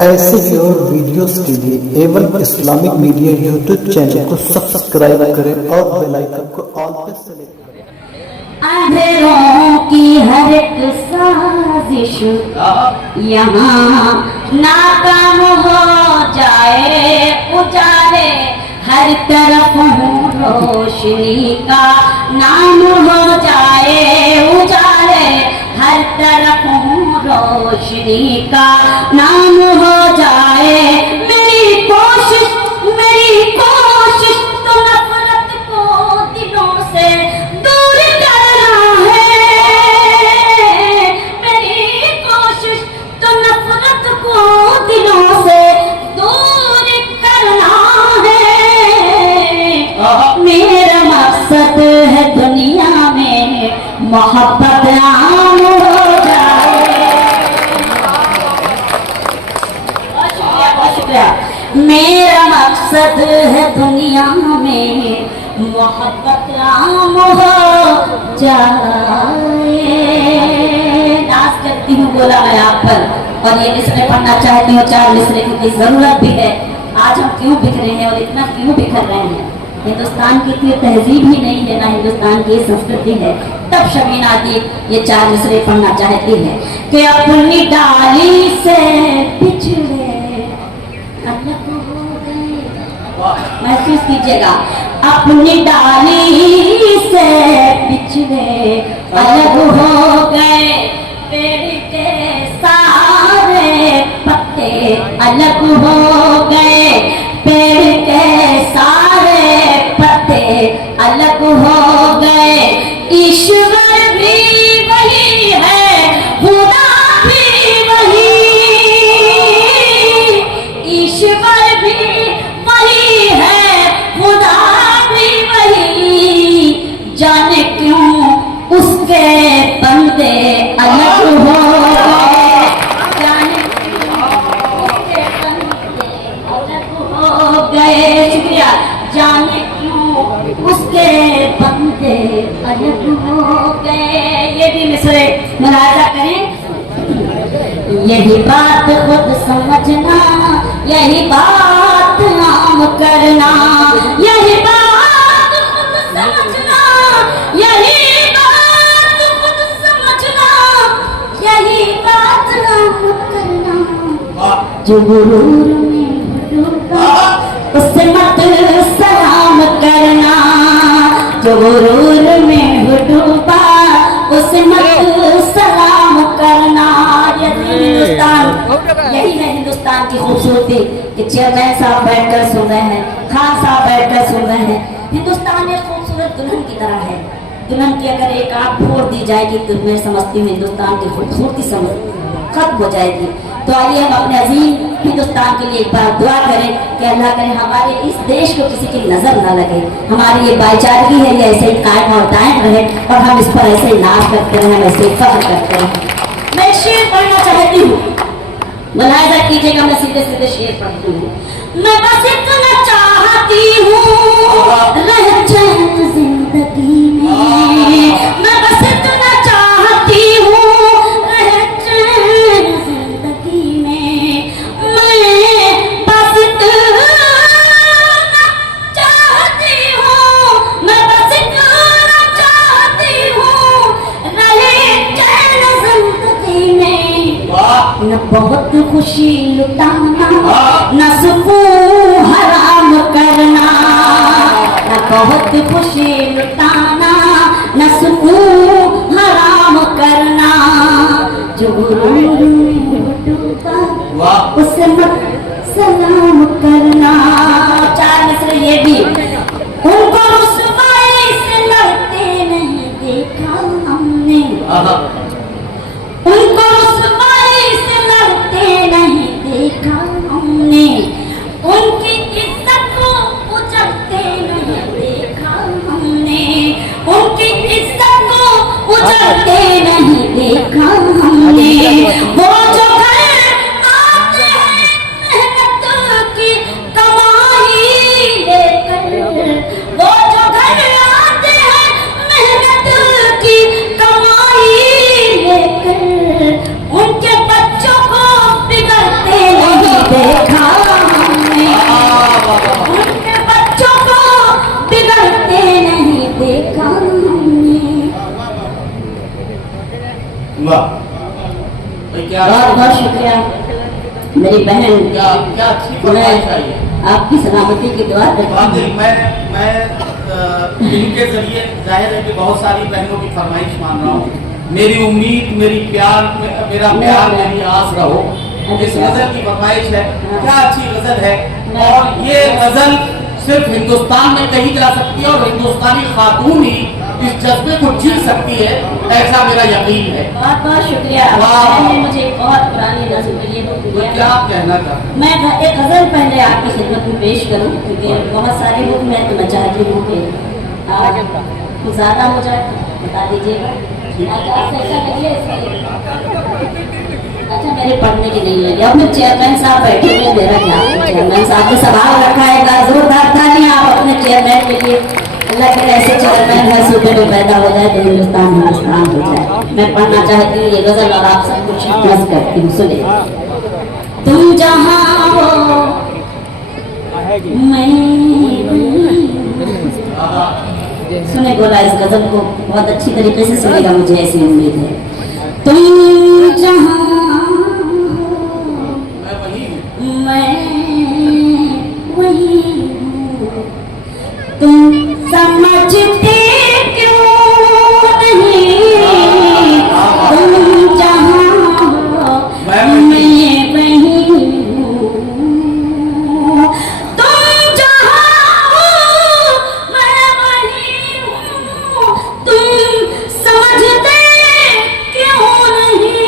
ऐसे ही और वीडियोस के लिए एवं इस्लामिक मीडिया यूट्यूब चैनल को सब्सक्राइब करें और बेल आइकन को ऑल पे सेलेक्ट करें। अंधेरों की हर एक साजिश यहाँ नाकाम हो जाए, उजाले हर तरफ रोशनी का नाम हो जाए, उजाले हर तरफ रोशनी का नाम हो जाए। मेरी कोशिश तो नफरत को दिलों से दूर करना है। मेरी कोशिश तो नफरत को दिलों से दूर करना है। मेरा मकसद है दुनिया में मोहब्बत आम हो जाए। बहुत शुक्रिया। मेरा मकसद है दुनिया में मोहब्बत आम हो जाए। नाज करती हूँ बोला मैं आप पर, और ये मिसरे पढ़ना चाहती हूँ, 4 मिसरे की जरूरत भी है। आज हम क्यों बिखरे हैं और इतना क्यों बिखर रहे हैं? हिंदुस्तान की कोई तहजीब ही नहीं है, ना हिंदुस्तान की संस्कृति है। तब शमीन आदि ये 4 मिसरे पढ़ना चाहती है कि अपनी डाली से पिछड़े अलग हो गए। महसूस कीजिएगा, अपनी डाली से पिछड़े अलग हो गए। पेड़ के सारे पत्ते अलग हो गए, पेड़ के सारे पत्ते अलग हो गए। ईश्वर भी वही है, खुदा भी वही, ईश्वर भी वही है, खुदा भी वही। जाने क्यों उसके बंदे अलग हो गए, जाने क्यों उसके बंदे अलग हो गए। शुक्रिया। जाने क्यों उसके बंदे अलग हो गए। ये भी मिसरे मुलाजा करें। यही बात खुद समझना, यही बात आम करना, यही बात खुद समझना, यही बात खुद समझना, यही बात आम करना। जो गुरूर में डूबा उससे मत सलाम करना, जो गुरूर में डूबा उससे मत सलाम करना। यही है हिंदुस्तान की खूबसूरती कि चेयरमैन साहब बैठकर सुन रहे हैं, खान साहब बैठकर सुन रहे हैं। हिंदुस्तान एक खूबसूरत दुल्हन की तरह है। दुल्हन की अगर एक आंख फोड़ दी जाएगी तो मैं समझती हूँ हिंदुस्तान की खूबसूरती समझ खत्म हो जाएगी। तो आइए हम अपने अजीम हिंदुस्तान के लिए एक बार दुआ करें कि अल्लाह करे हमारे इस देश को किसी की नजर ना लगे, हमारी ये भाईचारगी है ये ऐसे ही कायम और दायम रहे, और हम इस पर ऐसे ही नाच करते रहें, ऐसे ही फख्र करते रहें। मैं शेर पढ़ना चाहती हूँ, मुलाहिजा कीजिएगा, मैं सीधे सीधे शेर पढ़ती हूँ। मैं बस इतना चाहती हूँ रह चैन जिंदगी में, मैं बस इतना चाहती हूँ रह चैन जिंदगी में। मैं बस इतना चाहती हूँ, मैं बस इतना चाहती हूँ रहे चैन जिंदगी में। न बहुत खुशी लुटाना, न सुकून हराम करना, न बहुत खुशी लुटाना, न सुकून हराम करना। जो गुरूर में डूबा उसे मत सलाम करना। 4 मिसरे ये भी। उनको रुसवाई से लड़ते नहीं देखा हमने, उनको रुसवाई से लड़ते नहीं देखा हमने, उनकी इज्जत को उजड़ते नहीं देखा हमने, उनकी इज्जत को उजड़ते नहीं देखा हमने। वो जो घर आते हैं मेहनत की कमाई लेकर, वो मेरी बहन, क्या क्या अच्छी फरमाइश आई है। आपकी सलामती की दुआ करती वाकई हूँ। मैं इनके जरिए जाहिर है कि बहुत सारी बहनों की फरमाइश मान रहा हूँ। मेरी उम्मीद, मेरा प्यार, मेरी आस रहो। इस गजल की फरमाइश है, क्या अच्छी गजल है। और ये गजल सिर्फ हिंदुस्तान में कही जा सकती है और हिंदुस्तानी खातून ही इस जज्बे को जी सकती है, ऐसा मेरा यकीन है। बहुत बहुत शुक्रिया। वाह। मैंने मुझे बहुत पुरानी नज़म के लिए तो दिया। क्या कहना चाहते मैं एक गजल पहले आपकी खिदमत में पेश करूं, क्योंकि बहुत सारे लोग मैं तो मैं चाहती हूँ कि कुछ ज़्यादा हो जाए, बता दीजिएगा। ऐसा लगे अच्छा मेरे पढ़ने की नहीं लगी। अब मैं चेयरमैन साहब बैठे हुए, मेरा क्या, चेयरमैन साहब ने सवाल रखा है, जोरदार तालियां आप अपने चेयरमैन के लिए। अल्लाह के ऐसे चेयरमैन हर सूबे में पैदा हो जाए तो हिंदुस्तान हो जाए। मैं पढ़ना चाहती हूँ ये गजल और आप सब कुछ नज़ करती हूँ, सुने। तुम जहाँ हो मैं, सुने बोला इस गजल को बहुत अच्छी तरीके से सुनेगा, मुझे ऐसी उम्मीद है। तुम जहाँ मैं वही हूँ, तुम समझते क्यों नहीं, तुम जहाँ हो मैं वही हूँ, तुम जहाँ हो मैं वही हूँ, तुम समझते क्यों नहीं,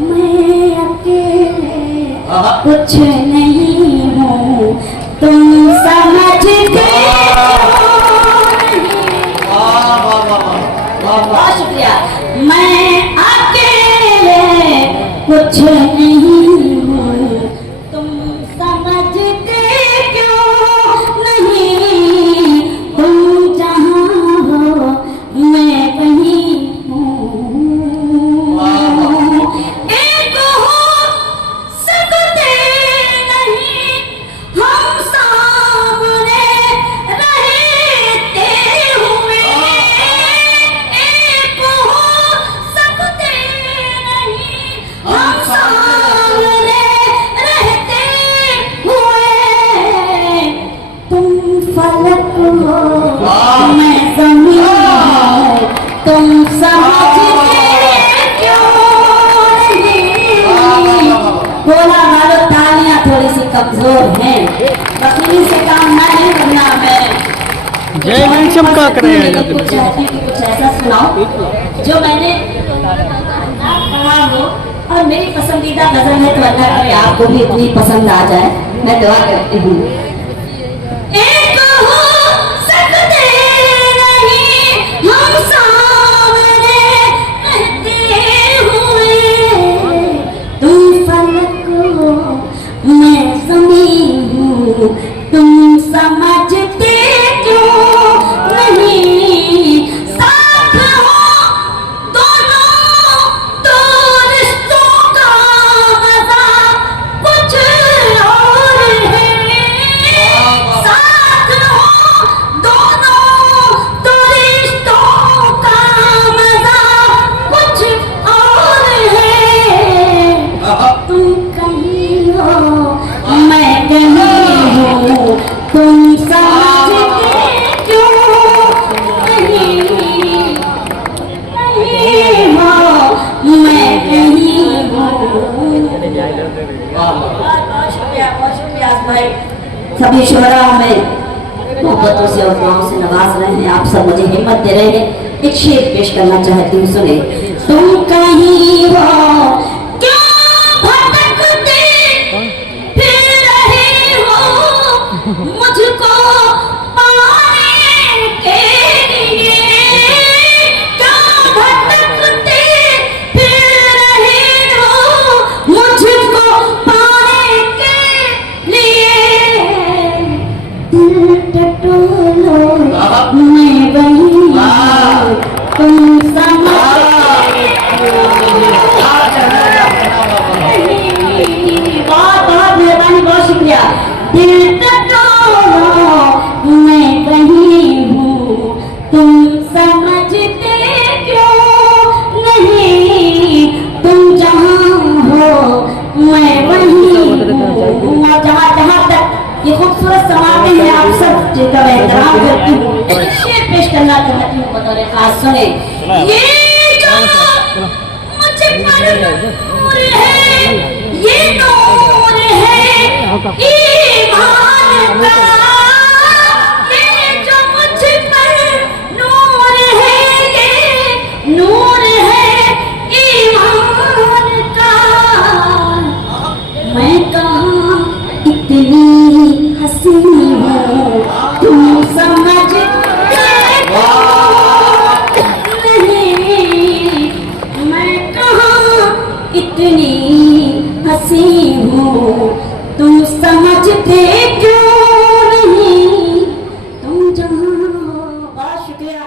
मैं अकेले कुछ नहीं हूँ, तुम समझते बहुत शुक्रिया। मैं अकेले कुछ नहीं हूँ, तुम समझते क्यों नहीं, तुम जहाँ हो मैं वहीं हूँ। एक हो सकते नहीं हम सामने रहते हुए, एक हो सकते नहीं हम सामने रहते हुए, तुम फलक हो मैं ज़मीन हूँ, तुम समझते क्यों नहीं। बोला वालों तालियां थोड़ी सी कमजोर हैं, बकरी से काम नहीं करना है। जय घनश्याम का कर रहे हैं। कुछ चाहती कि कुछ ऐसा सुनाओ जो मैंने पढ़ा हो और मेरी पसंदीदा गजल है, तो अल्लाह करे आपको भी इतनी पसंद आ जाए, मैं दुआ करती हूँ। एक हो सकते नहीं हम सामने रहते हुए, तुम फलक हो मैं ज़मीन हूँ, तुम समझते क्यों नहीं। साथ हो दोनों तो रिश्तों का मजा कुछ और है, साथ हो दोनों तो रिश्तों का मजा कुछ और है, तुम कहीं हो मैं कहीं हूँ, तुम समझते क्यों नहीं, कहीं हो मैं कहीं हूँ। बहुत शुक्रिया भाई। सभी शुरा में मोहब्बतों से और दुआओं से नवाज रहे हैं, आप सब मुझे हिम्मत दे रहे हैं। एक शेर पेश करना चाहती हूँ, सुने। तुम कहीं हो क्यों भटकते फिर रहे हो, मुझको पाने के लिए क्यों भटकते फिर रहे हो, मुझको पाने के लिए, दिल टटोलो मैं वही हूँ, तुम समझते बहुत बहुत मेहरबानी, बहुत शुक्रिया। दिल टटोलो मैं वही हूँ, तुम समझते क्यों नहीं, तुम जहाँ हो और एहतराम करती हूँ। शेर पेश करना चाहती हूँ बतौर खास, सुने। ये जो मुझ पर नूर है, ये नूर है ईमान का। ये जो मुझ पर नूर है, ये नूर है ईमान का। मैं कहाँ इतनी हसीन हूँ, तुम समझते नहीं। मैं कहाँ इतनी हसीन हूँ, तुम समझते क्यों नहीं। तुम जहाँ, बहुत शुक्रिया।